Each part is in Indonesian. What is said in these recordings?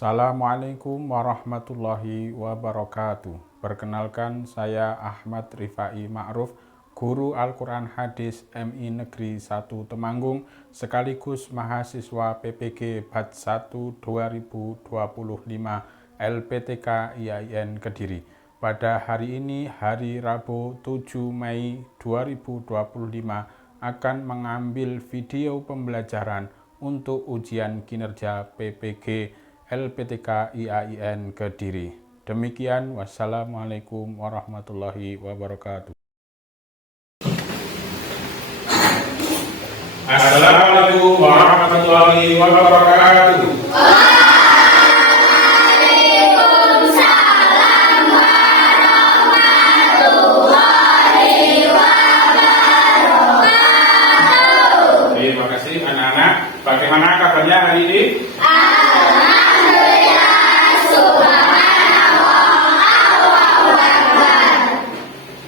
Assalamualaikum warahmatullahi wabarakatuh. Perkenalkan, saya Ahmad Rifai Ma'ruf, Guru Al-Quran Hadis MI Negeri 1 Temanggung, sekaligus mahasiswa PPG Batch 1 2025 LPTK IAIN Kediri. Pada hari ini, hari Rabu 7 Mei 2025, akan mengambil video pembelajaran untuk ujian kinerja PPG LPTK IAIN Kediri. Demikian, wassalamualaikum warahmatullahi wabarakatuh. Assalamualaikum warahmatullahi wabarakatuh. Waalaikumsalam warahmatullahi wabarakatuh. Terima kasih anak-anak. Bagaimana kabarnya hari ini?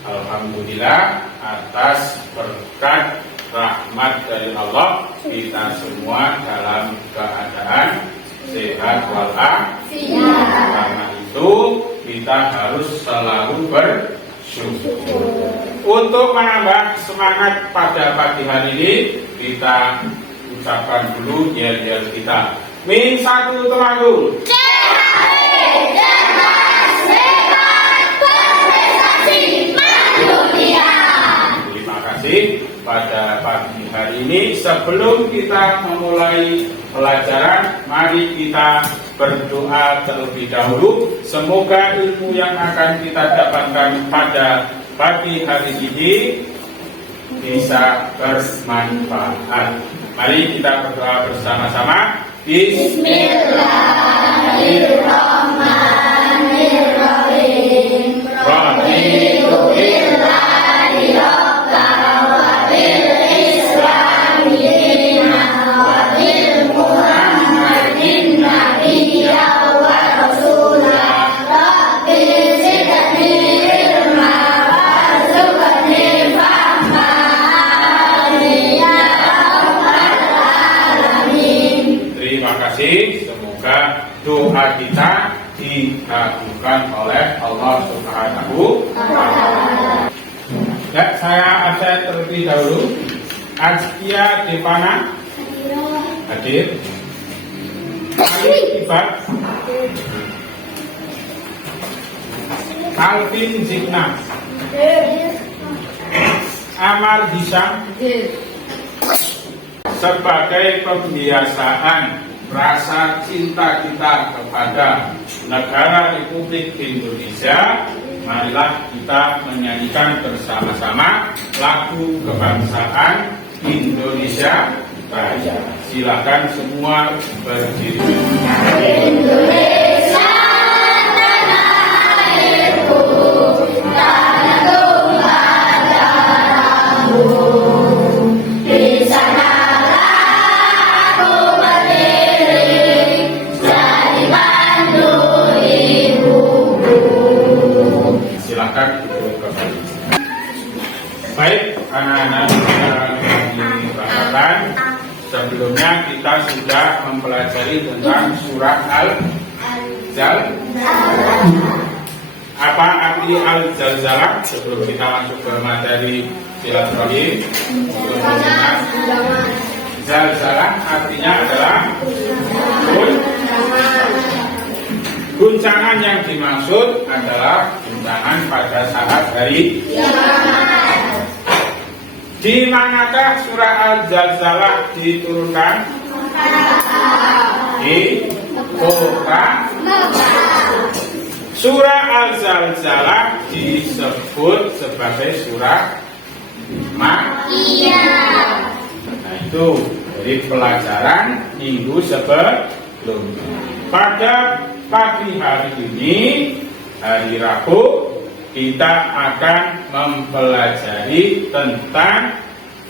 Alhamdulillah, atas berkat rahmat dari Allah, kita semua dalam keadaan sehat walafiat. Karena itu kita harus selalu bersyukur. Untuk menambah semangat pada pagi hari ini, kita ucapkan dulu yel-yel kita. Min 1 Temanggung. Pada pagi hari ini, sebelum kita memulai pelajaran, mari kita berdoa terlebih dahulu. Semoga ilmu yang akan kita dapatkan pada pagi hari ini bisa bermanfaat. Mari kita berdoa bersama-sama. Bismillahirrahmanirrahim. Raditu billahi rabban wa bil Islam dinan wa bil Muhammadin nabiyyan wa rasulan. Rabbi zidni ilma warzuqni fahman ya rabbal alamin. Terima kasih. Semoga doa kita dikabulkan oleh Allah Subhanahu wa Ta'ala. Ya, saya absen terlebih dahulu. Azkia Devana hadir. Ali Ibat, Alvin Zikna, Amar Hisham. Sebagai pembiasaan rasa cinta kita kepada negara Republik Indonesia, marilah kita menyanyikan bersama-sama lagu kebangsaan Indonesia Raya. Silakan semua berdiri. Indonesia tanah airku, tanah tumpah darahmu. Di sanalah aku berdiri, jadi mandu ibuku. Silakan duduk kembali. Baik, anak-anak yang diperhatikan, sebelumnya kita sudah mempelajari tentang surah Al-Zalzalah. Apa arti Al-Zalzalah? Sebelum kita masuk ke materi silaturahim, untuk mengenal Zalzalah artinya adalah guncangan. Yang dimaksud adalah guncangan pada saat hari kiamat. Di manakah surah Al-Zalzalah diturunkan? Di kota Mekah. Surah Al-Zalzalah disebut sebagai surah Makkiyah. Nah, itu dari pelajaran minggu sebelumnya. Pada pagi hari ini, hari Rabu, kita akan mempelajari tentang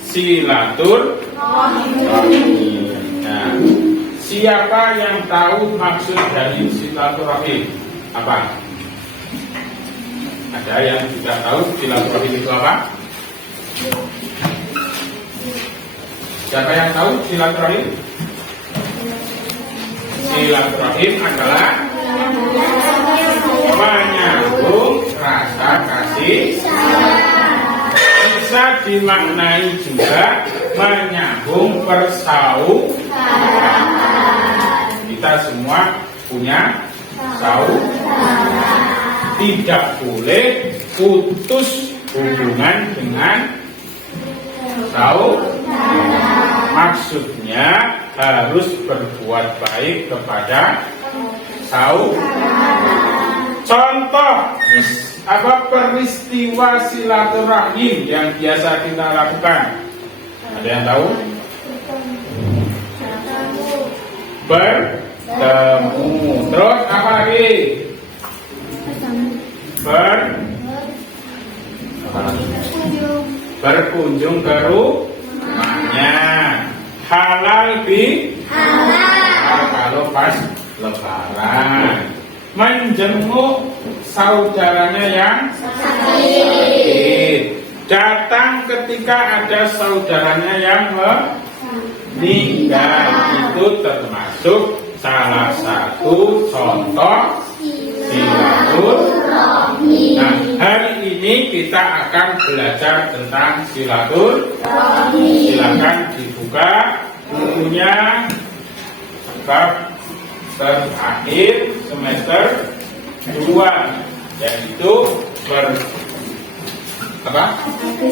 silaturahim. Nah, siapa yang tahu maksud dari silaturahim? Apa? Ada yang sudah tahu silaturahim itu apa? Siapa yang tahu silaturahim? Silaturahim adalah menyambung rasa kasih. Bisa dimaknai juga menyambung persaudaraan. Kita semua punya saudara. Tidak boleh putus hubungan dengan saudara. Maksudnya harus berbuat baik kepada saudara. Contoh apa peristiwa silaturahim yang biasa kita lakukan? Ada yang tahu? Bertemu. Terus apa lagi? Berkunjung ke rumahnya. Halal kalau pas lebaran. Menjenguk saudaranya yang sakit. Datang ketika ada saudaranya yang meninggal. Itu termasuk salah satu contoh silaturahmi. Nah, hari ini kita akan belajar tentang silaturahmi. Silakan dibuka bukunya bab terakhir semester 2, yaitu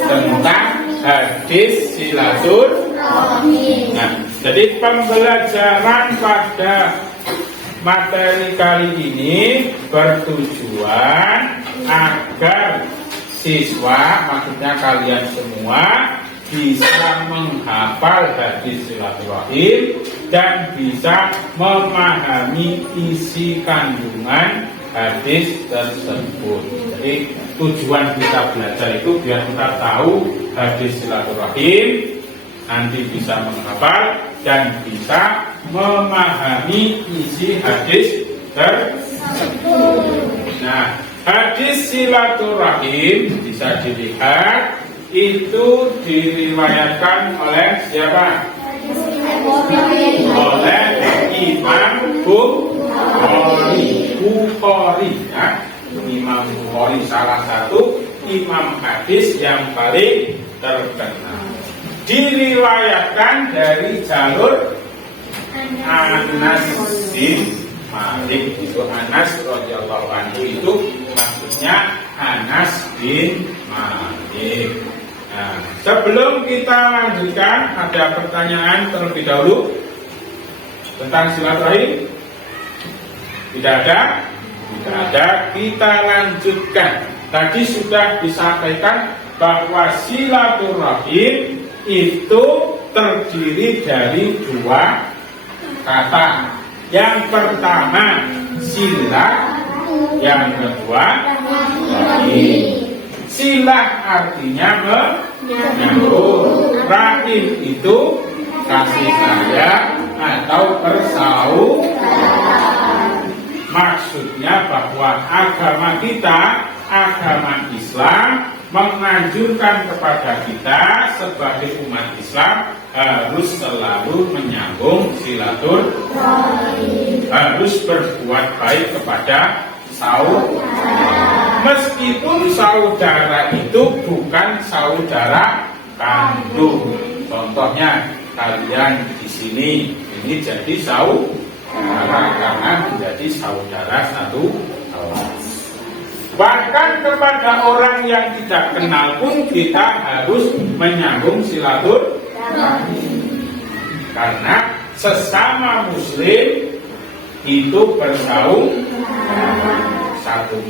tentang hadis silaturahmi. Nah, jadi pembelajaran pada materi kali ini bertujuan agar siswa, maksudnya kalian semua, bisa menghafal hadis silaturahim dan bisa memahami isi kandungan hadis tersebut. Jadi tujuan kita belajar itu biar kita tahu hadis silaturahim, nanti bisa menghafal dan bisa memahami isi hadis tersebut. Nah, hadis silaturahim bisa dilihat itu diriwayatkan oleh siapa? Oleh Imam Bukhari, ya. Imam Bukhari salah satu imam hadis yang paling terkenal. Diriwayatkan dari jalur Anas bin Malik. Itu Anas radhiyallahu anhu, itu maksudnya Anas bin Malik. Nah, sebelum kita lanjutkan, ada pertanyaan terlebih dahulu tentang silaturahim? Tidak ada? Tidak ada. Kita lanjutkan. Tadi sudah disampaikan bahwa silaturahim itu terdiri dari 2 kata. Yang pertama silah, yang kedua rahim. Silah artinya menyambung. Rahim itu kasih sayang atau persaudaraan. Maksudnya bahwa agama kita, agama Islam, menganjurkan kepada kita sebagai umat Islam harus selalu menyambung silaturahim, harus berbuat baik kepada saudara. Meskipun saudara itu bukan saudara kandung. Contohnya kalian di sini ini jadi saudara karena menjadi saudara satu kelas. Bahkan kepada orang yang tidak kenal pun kita harus menyambung silaturahim. Karena sesama muslim itu bersaudara. Satu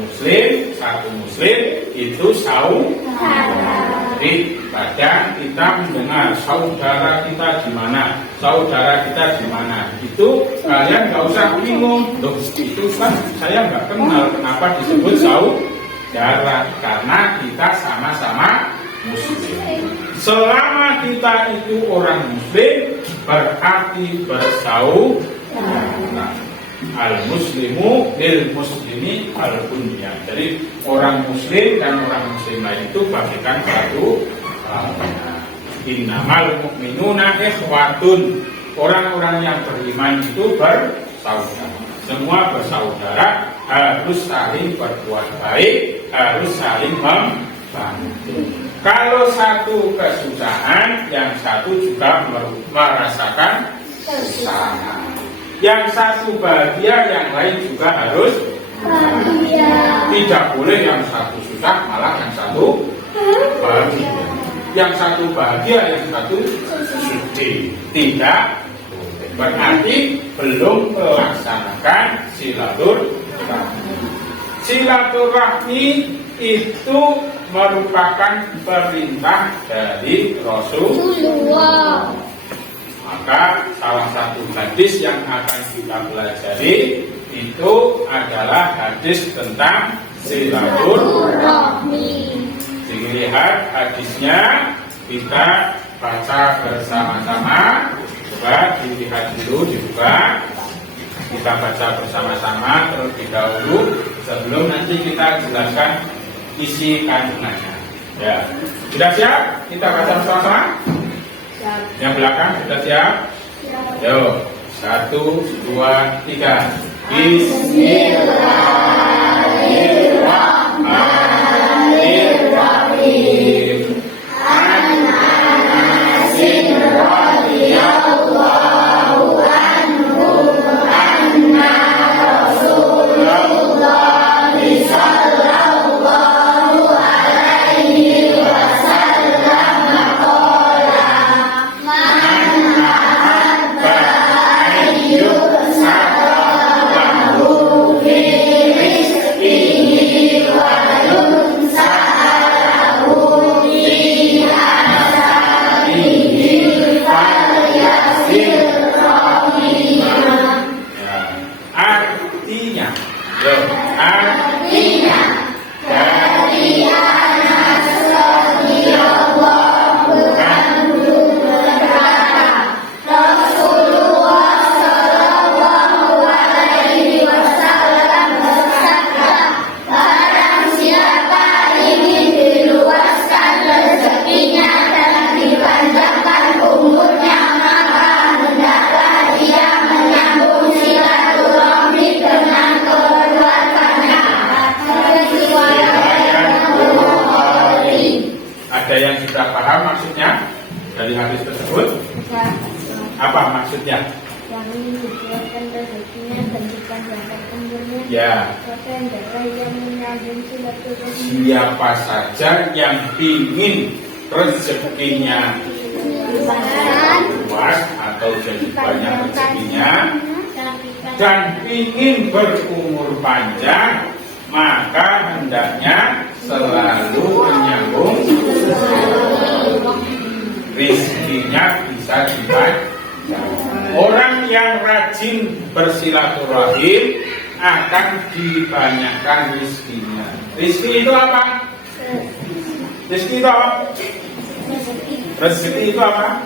muslim itu saudara. Jadi pada kita mendengar saudara kita di mana, saudara kita di mana, itu kalian nggak usah bingung. Loh, itu kan saya nggak kenal, kenapa disebut saudara? Karena kita sama-sama muslim. Selama kita itu orang muslim, berarti bersaudara. Al-muslimu lil muslimi al-bunyan. Jadi orang muslim dan orang muslim lain itu bagikan satu innamal mu'minuna ikhwatun. Orang-orang yang beriman itu bersaudara. Semua bersaudara harus saling berbuat baik, harus saling membantu. Kalau satu kesusahan, yang satu juga merasakan kesusahan. Yang satu bahagia, yang lain juga harus bahagia. Tidak boleh yang satu susah, malah yang satu bahagia. Yang satu bahagia, yang satu sedih. Tidak boleh. Berarti belum melaksanakan silaturahmi. Silaturahmi itu merupakan perintah dari Rasulullah. Maka salah satu hadis yang akan kita pelajari itu adalah hadis tentang silaturahmi. Dilihat hadisnya, kita baca bersama-sama. Coba dilihat dulu, dibuka. Kita baca bersama-sama terlebih dahulu sebelum nanti kita jelaskan isi kandungannya. Ya, sudah siap? Kita baca bersama-sama. Yang belakang sudah siap? Yo, 1, 2, 3. Bismillahirrahmanirrahim. An-Anasin radhiyallahu anhu anna Rasulullah sallallahu alaihi wasallam qala man ahabba ayyusarahu fi rizqihi wa yunsa'alahu fi azabihi falyasir rahimah. Artinya, dari Anas radhiyallahu anhu berkata, Rasulullah sallallahu alaihi wasallam bersabda, barang siapa ingin diluaskan rezekinya dan dipanjangkan umurnya, maka hendaklah dia menyambung silaturahmi dengan keluarganya. Ada yang sudah paham maksudnya dari hadis tersebut? Apa maksudnya? Yang diluaskan rezekinya dan dipanjangkan umurnya. Ya, Hendaklah yang menyambung silaturahmi. siapa saja yang ingin rezekinya luas atau jadi banyak rezekinya dan ingin berumur panjang, maka hendaknya selalu menyambung rizkinya bisa dipanjang. Orang yang rajin bersilaturahim akan dibanyakkan rizkinya. Rizki itu apa? Rizki itu apa? Rezeki itu apa?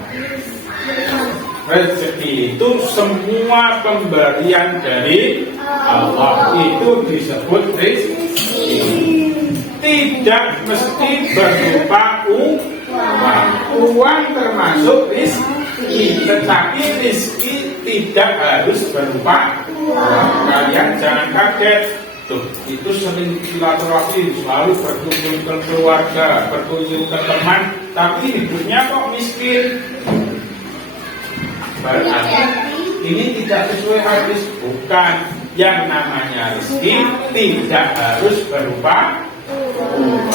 Rezeki itu semua pemberian dari Allah, itu disebut rezeki. Tidak mesti berupa uang. Uang termasuk rezeki, tetapi rezeki tidak harus berupa uang. Kalian jangan kaget. Tuh, itu sering silaturahmi, selalu berkunjung ke keluarga, berkunjung ke teman, tapi hidupnya kok miskin. Berarti ini tidak sesuai hadis. Bukan. Yang namanya rezeki tidak harus berupa uang.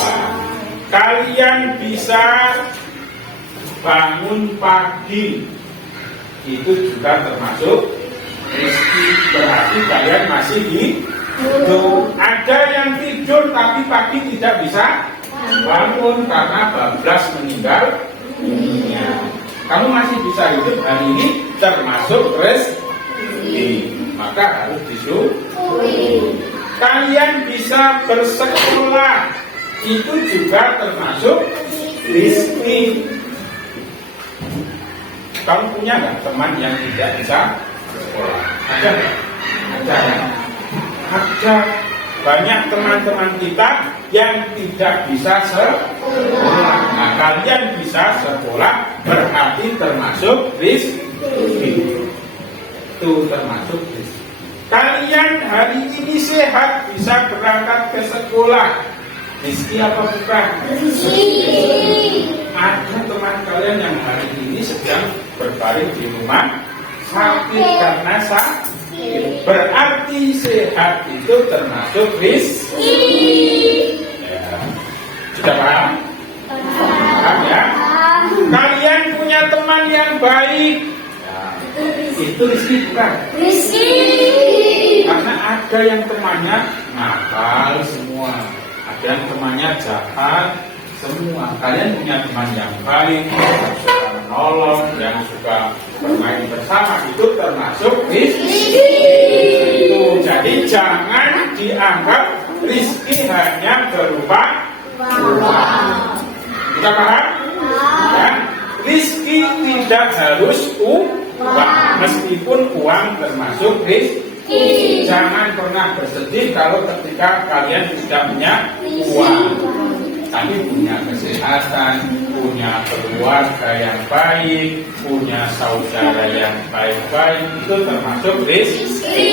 Kalian bisa bangun pagi, itu juga termasuk rezeki. Berarti kalian masih tidur. Ada yang tidur tapi pagi tidak bisa bangun karena bablas meninggal dunia. Kamu masih bisa hidup hari ini, termasuk rezeki, maka harus disyukuri. Kalian bisa bersekolah, itu juga termasuk rezeki. Kamu punya nggak teman yang tidak bisa sekolah? Ada nggak? Ada. Ada. Banyak teman-teman kita yang tidak bisa sekolah. Nah, kalian bisa sekolah berarti termasuk rezeki. Itu termasuk rezeki. kalian hari ini sehat, bisa berangkat ke sekolah. Rizki apa bukan? Ada teman kalian yang hari ini sedang berbaring di rumah sakit karena sakit. Berarti sehat itu termasuk rizki. Ya. Sudah paham? Paham ya? Kalian punya teman yang baik, ya, itu rizki bukan? Rizki. Karena ada yang temannya nakal semua, ada yang temannya jahat semua. Kalian punya teman yang baik, yang suka menolong, yang suka bermain bersama, itu termasuk rizki. Itu jadi jangan dianggap rizki hanya berupa uang. Kita paham? Ya, rizki tidak harus uang, meskipun uang termasuk rizki. Jangan pernah bersedih kalau ketika kalian tidak punya uang, tapi punya kesehatan, punya keluarga yang baik, punya saudara yang baik-baik, itu termasuk rizki.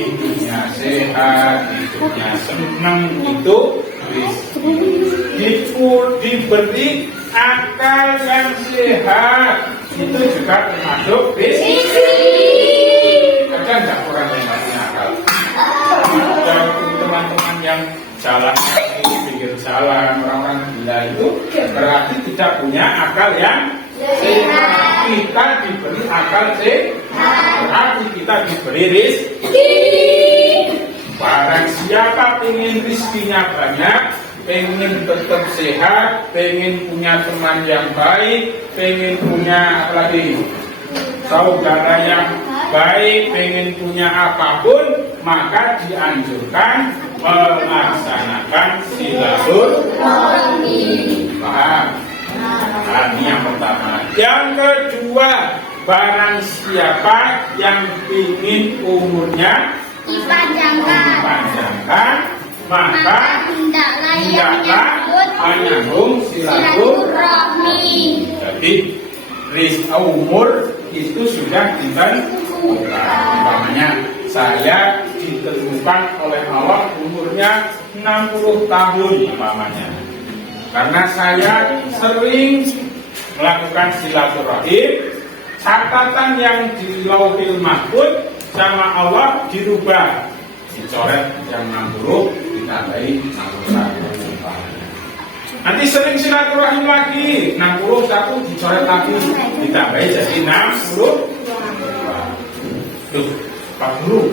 Hidupnya sehat, hidupnya senang, itu rizki. Diberi akal yang sehat, itu juga termasuk rizki. Ada nggak orang yang nggak punya akal? Ada teman-teman yang jalannya di pinggir jalan, orang-orang gila itu berarti tidak punya akal yang sehat. Kita diberi akal sehat, berarti kita diberi rizki. Barang siapa ingin rizkinya banyak, pengen tetap sehat, pengen punya teman yang baik, pengen punya apa lagi, saudara yang baik, pengen punya apapun, maka dianjurkan melaksanakan silaturahmi. Paham? Nah, ini yang pertama. Yang kedua, barang siapa yang ingin umurnya dipanjangkan, maka hendaklah menyambung silaturahmi. Jadi umur itu sudah ditentukan. Umpamanya saya ditentukan oleh Allah umurnya 60 tahun umpamanya. Karena saya sering melakukan silaturahim, catatan yang di Lauhil Mahfuz sama Allah dirubah, dicoret yang 60 ditambahi 61. Nanti sering silaturahim lagi, 61 dicoret lagi, ditambahi jadi 60. Tuh, Pak Guru,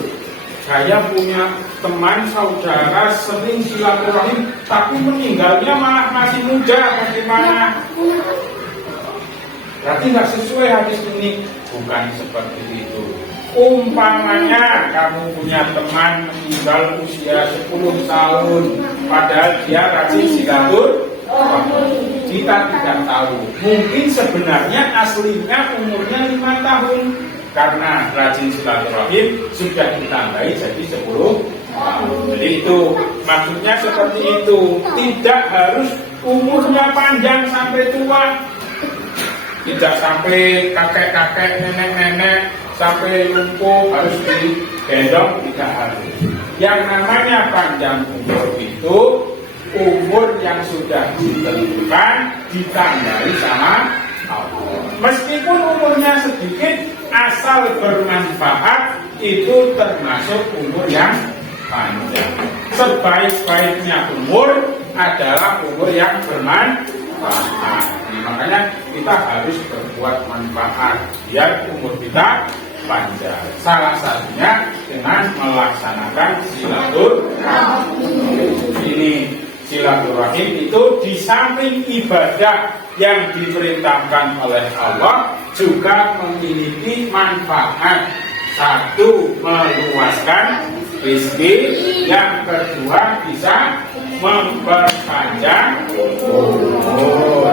saya punya teman saudara sering silaturahim, tapi meninggalnya malah masih muda, bagaimana? Berarti nggak sesuai hadis ini. Bukan seperti itu. Umpamanya kamu punya teman meninggal usia 10 tahun, padahal dia rajin silaturahim. Kita tidak tahu. Mungkin sebenarnya aslinya umurnya 5 tahun. Karena rajin silaturahim sudah ditambahi jadi 10 tahun. Jadi itu maksudnya seperti itu. Tidak harus umurnya panjang sampai tua. Tidak sampai kakek-kakek, nenek-nenek, sampai lumpuh harus digendong, tidak harus. Yang namanya panjang umur itu umur yang sudah ditentukan ditambahi sama Allah. Meskipun umurnya sedikit, asal bermanfaat, itu termasuk umur yang panjang. Sebaik-baiknya umur adalah umur yang bermanfaat. Makanya kita harus berbuat manfaat biar umur kita panjang. Salah satunya dengan melaksanakan silaturahim. Ini silaturahim itu di samping ibadah yang diperintahkan oleh Allah juga memiliki manfaat. Satu, meluaskan rezeki. Yang kedua, bisa memperpanjang umur.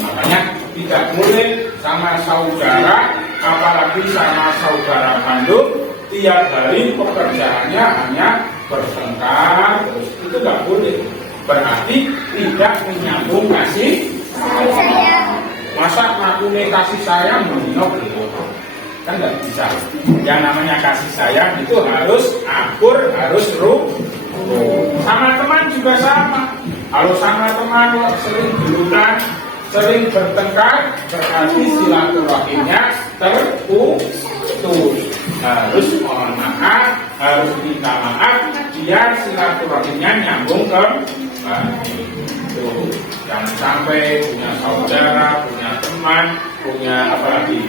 Makanya tidak boleh sama saudara, apalagi sama saudara kandung, tiap hari pekerjaannya hanya bertengkar terus, itu tidak boleh. Berarti tidak menyambung kasih sayang. Masa ngaku kasih sayang menino belum? kan nggak bisa. Yang namanya kasih sayang itu harus akur, harus sama teman juga sama. Kalau sama teman sering gelutan, sering bertengkar, berarti silaturahimnya terputus. Harus mohon maaf, harus minta maaf, biar silaturahimnya nyambung ke tuh. Jangan sampai punya saudara, punya teman, punya apalagi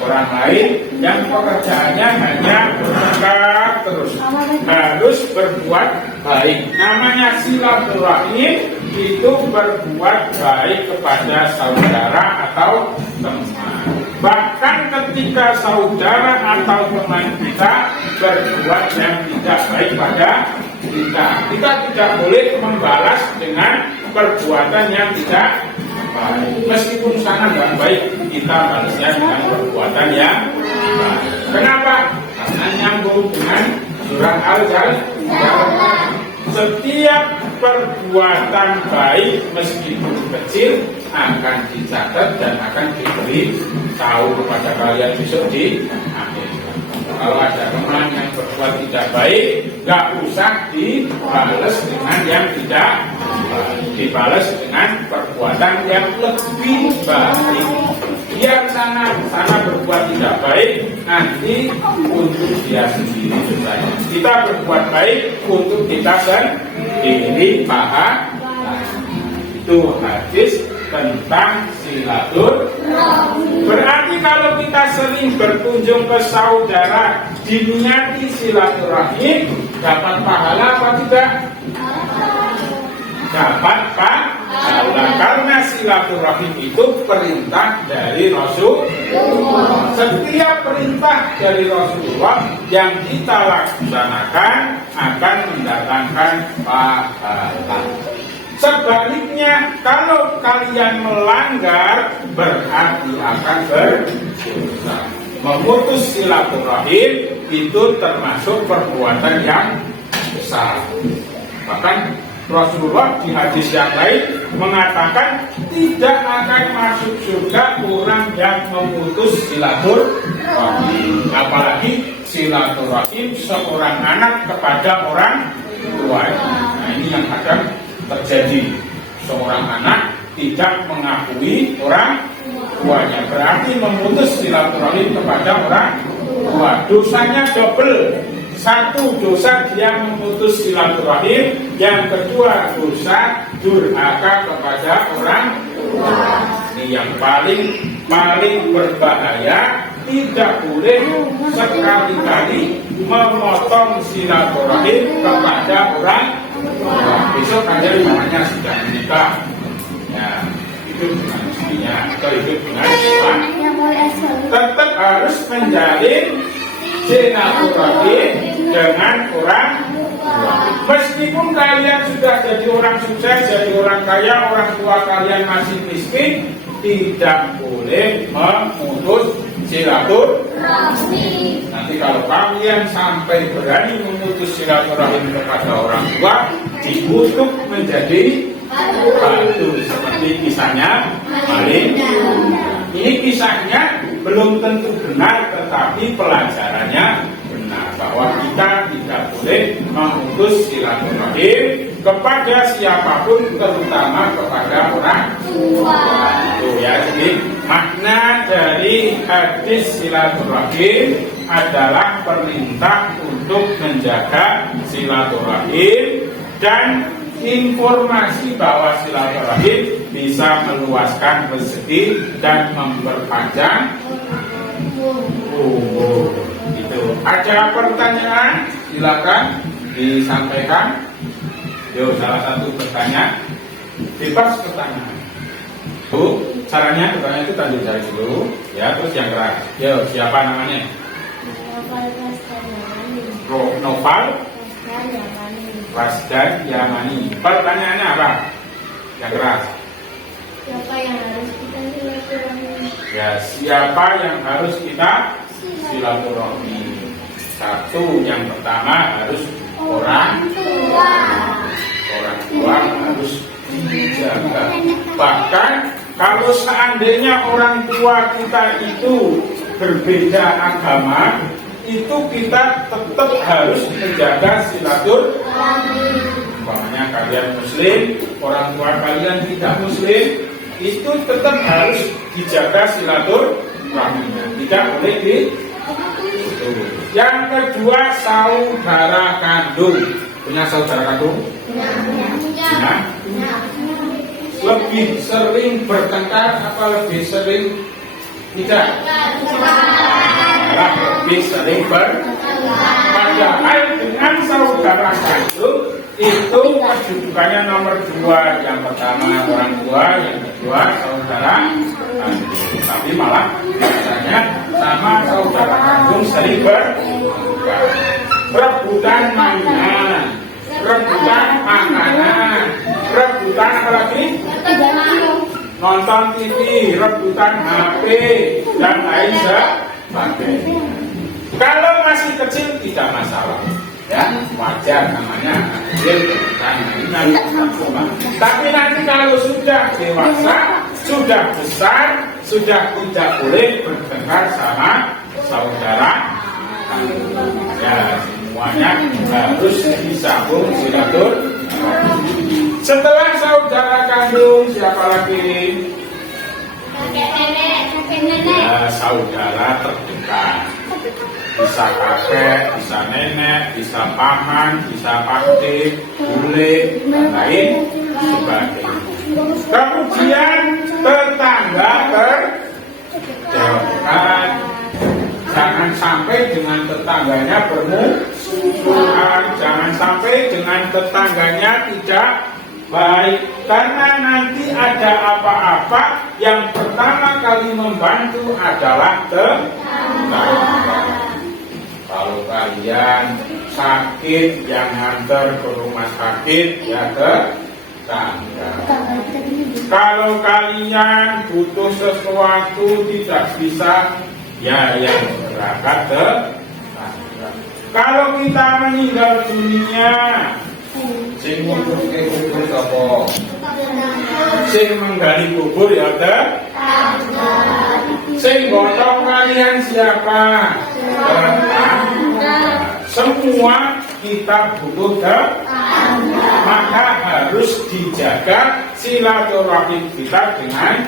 orang lain yang pekerjaannya hanya bertengkar terus. Harus berbuat baik. Namanya silaturahim itu berbuat baik kepada saudara atau teman. Bahkan ketika saudara atau teman kita berbuat yang tidak baik pada kita tidak boleh membalas dengan perbuatan yang tidak baik. Meskipun sana nggak baik, kita balasnya dengan perbuatan yang baik. Kenapa? Karena nyambung dengan surat Al-Jalal. Setiap perbuatan baik meskipun kecil akan dicatat dan akan diberi tahu kepada kalian besok di akhirat. Kalau ada teman yang berbuat tidak baik, nggak usah dibalas dengan yang tidak baik, dibalas dengan perbuatan yang lebih baik. Biar sana berbuat tidak baik, nanti untuk dia sendiri dosanya. Kita berbuat baik untuk kita sendiri, pahala. Itu hadis tentang silaturahim. Berarti kalau kita sering berkunjung ke saudara, diniati silaturahim, dapat pahala apa tidak? Dapat pahala, karena silaturahim itu perintah dari Rasulullah. Setiap perintah dari Rasulullah yang kita laksanakan akan mendatangkan pahala. Sebaliknya, kalau kalian melanggar, berarti akan berdosa. Memutus silaturahim itu termasuk perbuatan yang besar. Bahkan Rasulullah di hadis yang lain mengatakan tidak akan masuk surga orang yang memutus silaturahim. Apalagi silaturahim seorang anak kepada orang tuanya. Nah, ini yang kadang terjadi. Seorang anak tidak mengakui orang tuanya, berarti memutus silaturahim kepada orang tua. Dosanya double. Satu, dosa dia memutus silaturahim. Yang kedua, dosa durhaka kepada orang tua. Ini yang paling berbahaya. Tidak boleh sekali-kali memotong silaturahim kepada orang tua. Besok kalian namanya sudah menikah, ya hidup dengan istrinya atau hidup dengan Islam, tetap harus menjalin silaturahim dengan orang tua. Meskipun kalian sudah jadi orang sukses, jadi orang kaya, orang tua kalian masih miskin, tidak boleh memutus silaturahim. Nanti kalau kalian sampai berani memutus silaturahim kepada orang tua, dikutuk menjadi batu, seperti kisahnya maling. Ini kisahnya belum tentu benar, tetapi pelajarannya benar, bahwa kita tidak boleh memutus silaturahim kepada siapapun, terutama kepada orang tua. Itu ya, jadi makna dari hadis silaturahim adalah perintah untuk menjaga silaturahim dan informasi bahwa silaturahim bisa meluaskan rezeki dan memperpanjang umur. Itu. Ada pertanyaan? Silakan disampaikan. Yuk, salah satu bertanya, bebas pertanyaan. Bu, caranya bertanya itu tanda jari dulu, ya, terus yang keras. Yuk, siapa namanya? Noval Rasdan Yamani. Pertanyaannya apa? Yang keras. Siapa yang harus kita silaturahmi? Ya, siapa yang harus kita silaturahmi? Satu, yang pertama harus orang tua. Orang tua harus dijaga. Bahkan kalau seandainya orang tua kita itu berbeda agama itu kita tetap harus menjaga silaturahmi. Umpamanya kalian muslim, orang tua kalian tidak muslim, itu tetap harus dijaga silaturahminya, tidak boleh di. Yang kedua, saudara kandung. Punya saudara kandung? Punya. Lebih sering bertengkar apa lebih sering tidak? Lebih sering bertengkar. Padahal dengan saudara kandung itu kedudukannya nomor 2. Yang pertama orang tua, yang kedua saudara kandung. Tapi malah biasanya sama saudara kandung sering bertengkar. Rebutan mainan, rebutan makanan, rebutan apa lagi? Nonton TV, rebutan HP, dan lain sebagainya. Kalau masih kecil tidak masalah, ya wajar namanya kecil, tapi nanti kalau sudah dewasa, sudah besar, sudah tidak boleh bertengkar sama saudara. Ya, semuanya harus disambung silaturahmi. Setelah saudara kandung siapa lagi? Kakek nenek. Ya, saudara terdekat. Bisa kakek, bisa nenek, bisa paman, bisa pakde, bule, dan lain sebagainya. Kemudian tetangga terdekat. Jangan sampai dengan tetangganya bermusuhan, jangan sampai dengan tetangganya tidak baik, karena nanti ada apa-apa yang pertama kali membantu adalah tetangga. Kalau kalian sakit, yang nganter ke rumah sakit ya tetangga. Kalau kalian butuh sesuatu tidak bisa, ya yang berangkat tetangga. Kalau kita meninggal dunia, sing nguruske kubur sapa? Sing menggali kubur ya tetangga. Sing gotong kalian siapa? Tetangga. Semua kita butuh tetangga. Maka harus dijaga silaturahmi kita dengan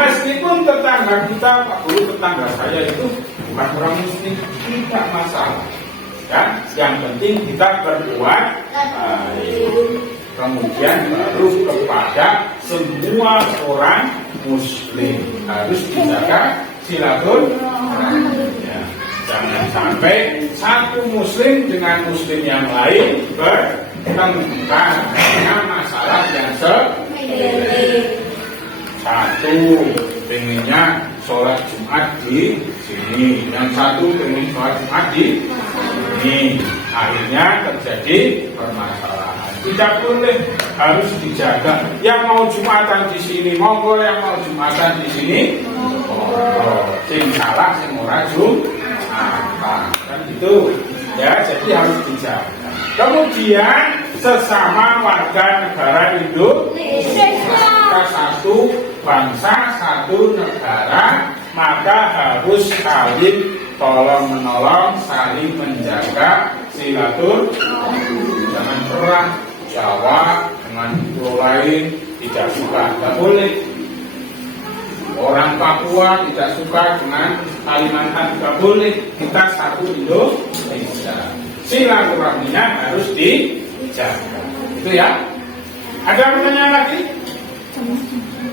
meskipun tetangga kita, Pak Guru, tetangga saya itu bukan orang muslim, tidak masalah. Ya, yang penting kita berbuat kemudian baru kepada semua orang muslim harus dijaga silaturahmi. Ya, jangan sampai satu muslim dengan muslim yang lain bertengkar karena masalah yang sepele. Satu pengennya sholat Jumat di sini, yang satu pengen sholat Jumat di sini, akhirnya terjadi permasalahan. Tidak boleh, harus dijaga. Yang mau Jumatan di sini monggo, yang mau Jumatan di sini monggo. Sing salah sing ora Jumatan, kan itu ya. Jadi harus dijaga. Kemudian sesama warga negara Indonesia, kita satu bangsa, satu negara, maka harus saling tolong menolong, saling menjaga silaturahmi. Jangan perang Jawa dengan pulau lain tidak suka, tidak boleh. Orang Papua tidak suka dengan Kalimantan, tidak boleh. Kita satu Indonesia. Silaturahminya harus dijaga. Itu ya. Ada pertanyaan lagi?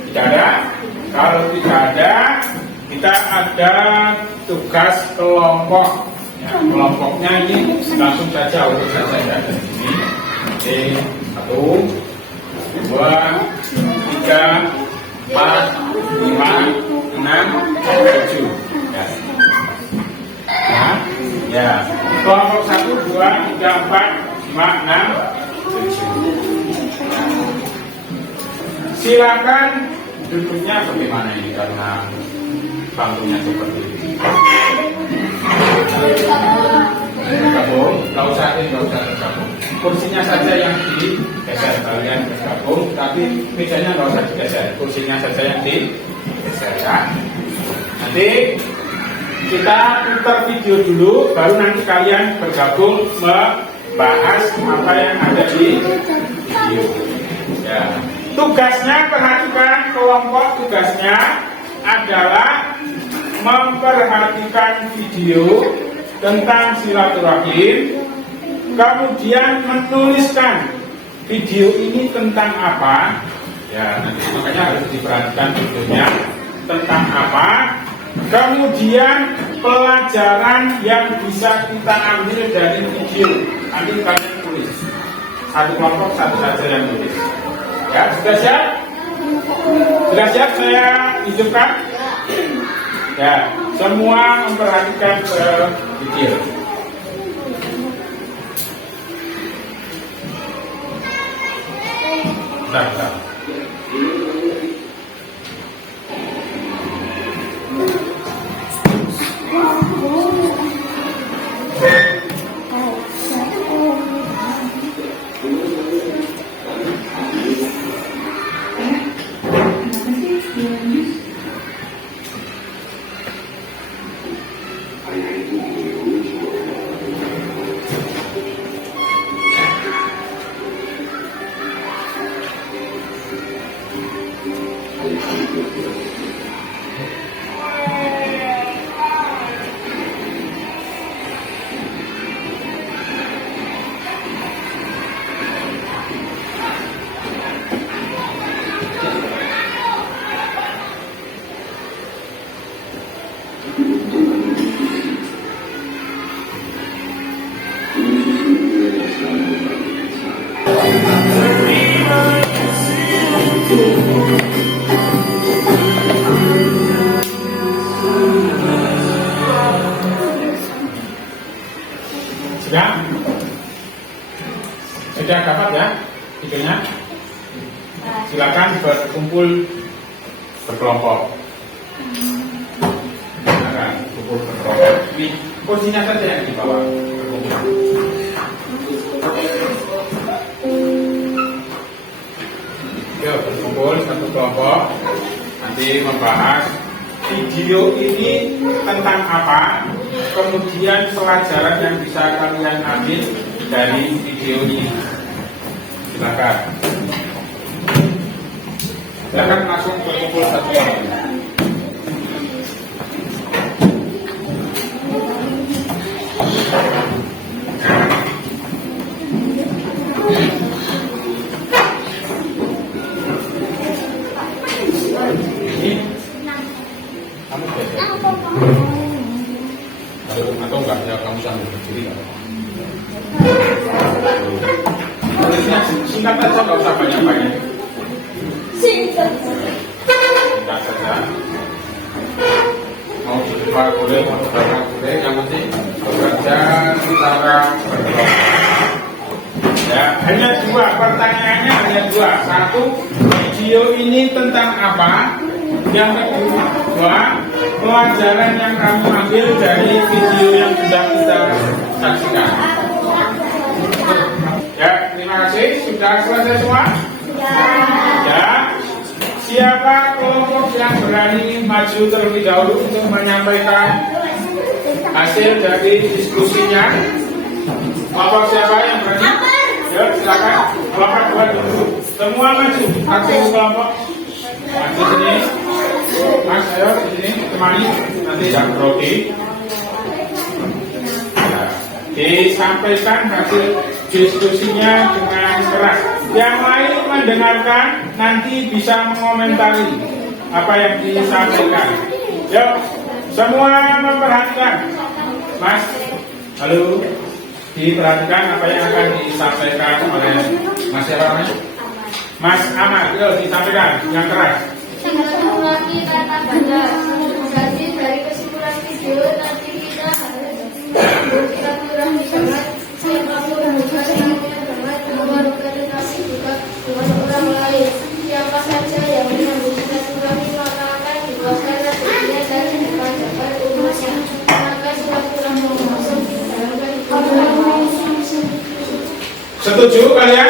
Tidak ada. Kalau tidak ada, kita ada tugas kelompok. Ya, kelompoknya ini langsung saja urut saja ya dari sini. Oke, 1, 2, 3, 4, 5, 6, 7. Ya. Nah, ya. Kelompok 1, 2, 3, 4, 5, 6, 7. Silakan duduknya bagaimana ini karena bangkunya seperti ini. Bergabung, nggak usah bergabung. Kursinya saja yang digeser, kalian bergabung, tapi mejanya nggak usah digeser. Kursinya saja yang digeser ya. Nanti kita putar video dulu, baru nanti kalian bergabung membahas apa yang ada di video. Ya. Tugasnya, perhatikan kelompok tugasnya adalah memperhatikan video tentang silaturahim, kemudian menuliskan video ini tentang apa. Ya, nanti makanya harus diperhatikan videonya tentang apa. Kemudian pelajaran yang bisa kita ambil dari video, nanti kalian tulis. Satu kelompok satu saja yang tulis. Ya, sudah siap? Sudah siap saya hidupkan? Ya, semua memperhatikan ke video. Bentar. Sudah dapat ya videonya? Silakan berkumpul berkelompok. Silakan berkumpul berkelompok. Ini posisinya saja yang di bawah berkumpul. Yuk berkumpul satu kelompok. Nanti membahas video ini tentang apa, kemudian pelajaran yang bisa kalian ambil dari video ini. Silakan langsung berkumpul satu orang. Kamu atau enggak ya, kamu sambil berdiri nggak? Tulisnya singkat aja, nggak usah banyak-banyak. Singkat saja. Mau di depan boleh, mau di belakang boleh, yang penting bekerja secara berkelompok. Ya, hanya dua pertanyaannya, hanya dua. Satu, video ini tentang apa? Yang kedua, pelajaran yang kamu ambil dari video yang sudah kita saksikan. Ya, terima kasih. Sudah selesai semua? Ya. Siapa kelompok yang berani maju terlebih dahulu untuk menyampaikan hasil dari diskusinya? Kelompok siapa yang berani? Ya, silakan. Kelompok dua dulu. Semua maju. Satu kelompok. Maju sini. Mas, ayo sini temani. Nanti jangan grogi. Disampaikan hasil diskusinya dengan keras. Yang lain mendengarkan, nanti bisa mengomentari apa yang disampaikan. Yuk, semua memperhatikan. Mas, halo, diperhatikan apa yang akan disampaikan oleh Mas siapa namanya? Mas Ahmad. Yuk, disampaikan yang keras. Lagi kata benda dari kesimpulan video nanti kita harus silaturahmi sangat siapapun bukan semuanya sangat mengorganisasi juga dengan orang lain. Siapa saja yang menyambut silaturahmi maka akan dikuasai rezekinya dan dipanjangkan umurnya. Maka silaturahmi masuk di dalam kehidupan. Setuju kalian?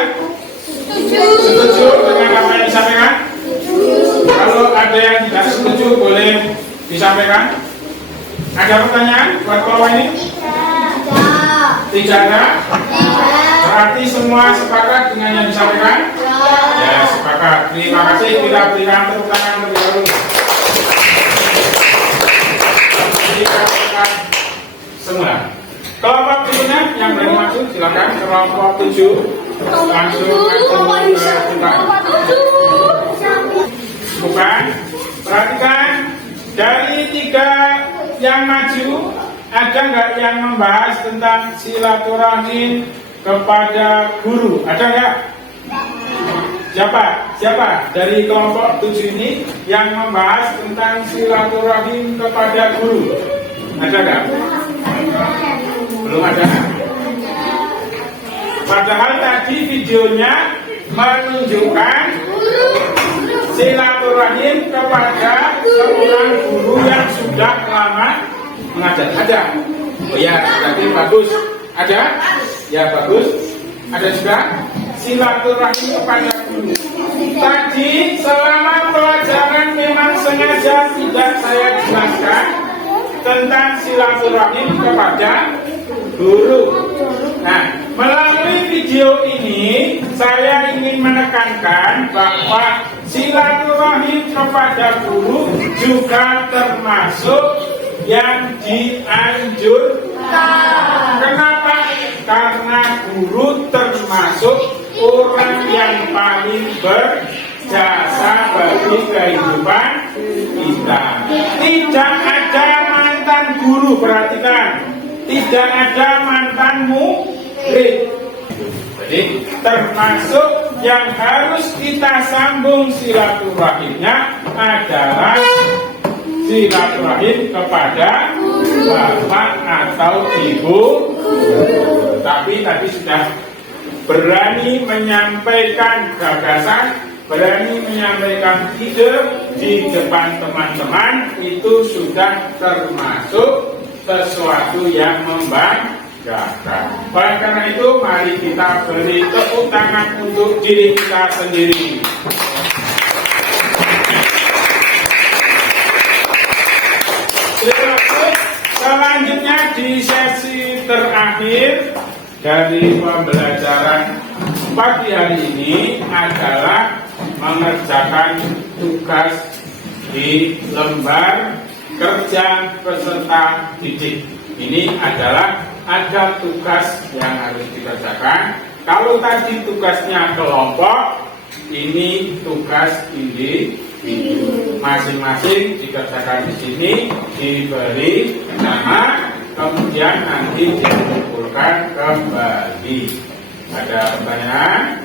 Setuju dengan apa yang disampaikan? Kalau ada yang tidak setuju boleh disampaikan? Ada pertanyaan buat kelompok ini? Tidak ada? Berarti semua sepakat dengan yang disampaikan? Ya, sepakat. Terima kasih. Kita berikan tepuk tangan terlebih dahulu. Kita sepakat semua. Kelompok berikutnya yang berani maju, silakan. Kelompok 7 langsung ke kita. Bukan. Perhatikan dari 3 yang maju, ada nggak yang membahas tentang silaturahim kepada guru? Ada nggak? Siapa dari kelompok 7 ini yang membahas tentang silaturahim kepada guru? Ada nggak? Belum ada. Padahal tadi videonya menunjukkan silaturahim kepada seorang guru yang sudah lama mengajar. Ada? Oh ya, berarti bagus. Ada? Ya bagus. Ada juga silaturahim kepada guru. Tadi selama pelajaran memang sengaja tidak saya jelaskan tentang silaturahim kepada guru. Nah, melalui video ini saya ingin menekankan bahwa silaturahim kepada guru juga termasuk yang dianjurkan. Kenapa? Karena guru termasuk orang yang paling berjasa bagi kehidupan kita. Tidak ada mantan guru, perhatikan. Tidak ada mantan murid. Jadi termasuk yang harus kita sambung silaturahimnya adalah silaturahim kepada bapak atau ibu. Tapi tadi sudah berani menyampaikan gagasan, berani menyampaikan ide di depan teman-teman, itu sudah termasuk sesuatu yang membanggakan. Oleh karena itu, mari kita beri tepuk tangan untuk diri kita sendiri. Selanjutnya di sesi terakhir dari pembelajaran pagi hari ini adalah mengerjakan tugas di lembar kerja peserta didik. Ini adalah ada tugas yang harus dikerjakan. Kalau tadi tugasnya kelompok, ini tugas individu. Masing-masing dikerjakan di sini, diberi nama, kemudian nanti dikumpulkan kembali. Ada pertanyaan?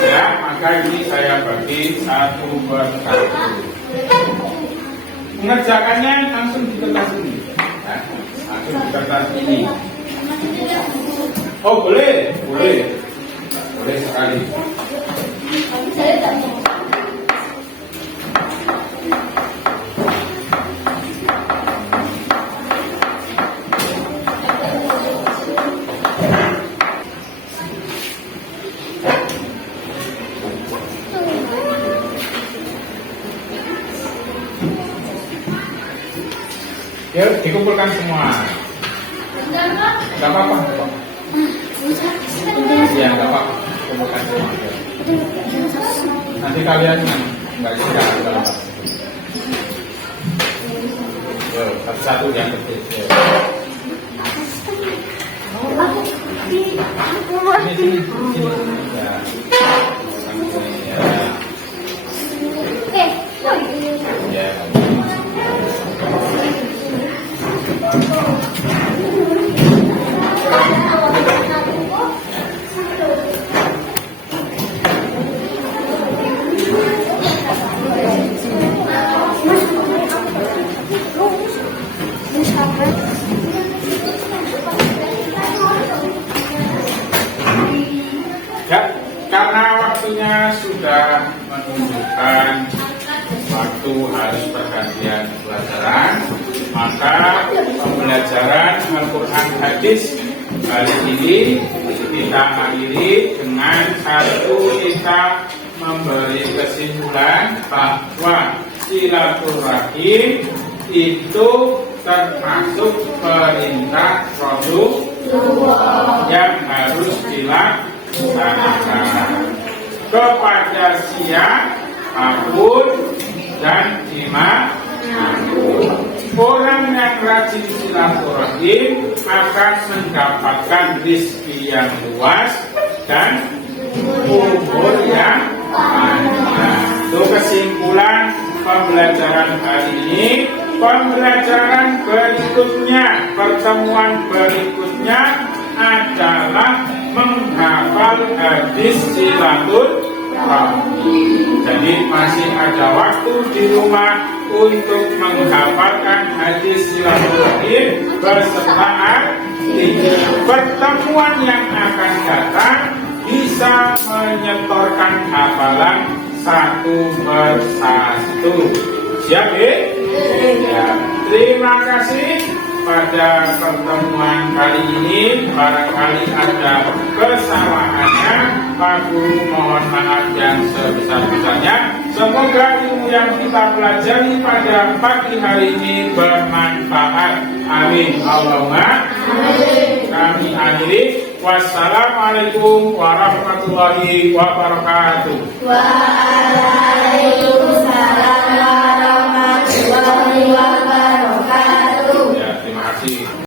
Ya, maka ini saya bagi satu persatu. Mengerjakannya langsung di kertas ini. Nah, langsung di kertas ini. Oh boleh sekali. Ya, dikumpulkan semua. Gak apa-apa. Ya, gak apa-apa. Kumpulkan semua. Nanti kalian nggak bisa kalau satu-satu yang kecil. Sini. Ya. Ya, karena waktunya sudah menunjukkan waktu harus pergantian pelajaran, maka pembelajaran Al-Quran Hadis kali ini kita akhiri dengan kita memberi kesimpulan bahwa silaturahim itu termasuk perintah Rasulullah yang harus dilaksanakan. Kepada siapapun dan dimanapun, orang yang rajin silaturahim akan mendapatkan rezeki yang luas dan umur yang panjang. Itu kesimpulan pembelajaran kali ini. Pembelajaran berikutnya, pertemuan berikutnya adalah menghafal hadis silaturahim. Jadi masih ada waktu di rumah untuk menghafalkan hadis silaturahim beserta artinya. Pertemuan yang akan datang bisa menyetorkan hafalan satu persatu. Siap ya? Ya. Terima kasih pada pertemuan kali ini. Barangkali ada kesalahannya, Pak Guru mohon maaf yang sebesar-besarnya. Semoga ilmu yang kita pelajari pada pagi hari ini bermanfaat. Amin. Allahumma amin. Kami akhiri. Wassalamualaikum warahmatullahi wabarakatuh.